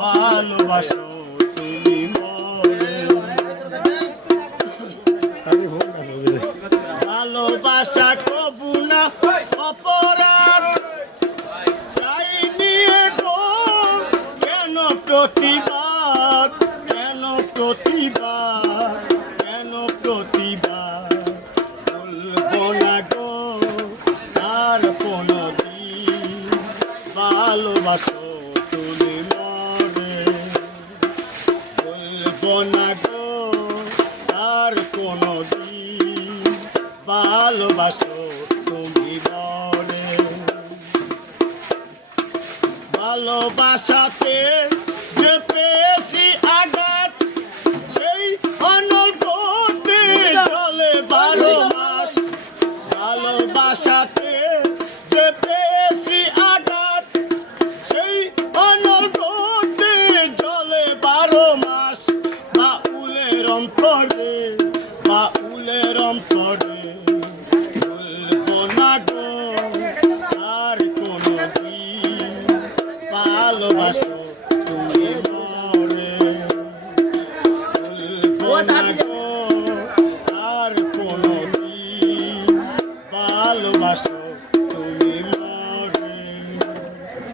ভালোবাসো তুমি মরে ভালোবাসা কবু না অপরাধ তাই নিয়ে গো কেন প্রতিবাদ কেন প্রতিবাদ কেন প্রতিবাদ বলবো না গো আর কোনো দিন ভালোবাসো তুমি মরে বলবো না গো আর কোনো দিন ভালোবাসো তুমি মরে ভালোবাসাতে যে পেয়েছি আঘাত সেই অনল করতে চলে 12 মাস ভালোবাসাতে যে পেয়েছি আঘাত সেই অনল করতে চলে 12 মাস বাউলের অন্তরে বাউলের অন্তরে বলবো না গো আর কোনো দিন ভালোবাসো